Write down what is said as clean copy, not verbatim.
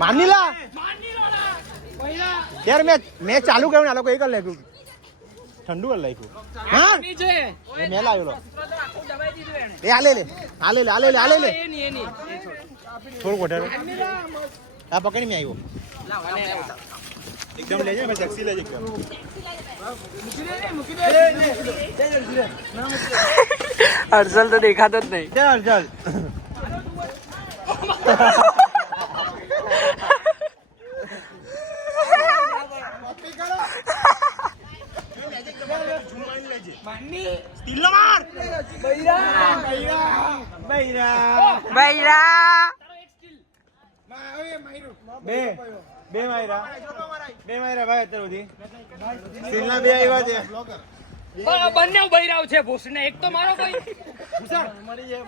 માનીલા यार मैं चालू करूँ ना लोग एक कर ले ठंडू कर लाइक हां मैं लायो लो ए आले ले થોડું વધારે આ પકડી મે આવ્યો एकदम ले जा मैं टैक्सी ले जा हर्षल तो देखाता જ નહીં चल चल બે માયરા ભાઈ અત્યાર સુધી સ્ટીલના બે આવ્યા છે બંને બૈરાવ છે ભૂસને એક તો મારો ભાઈ મરી જાય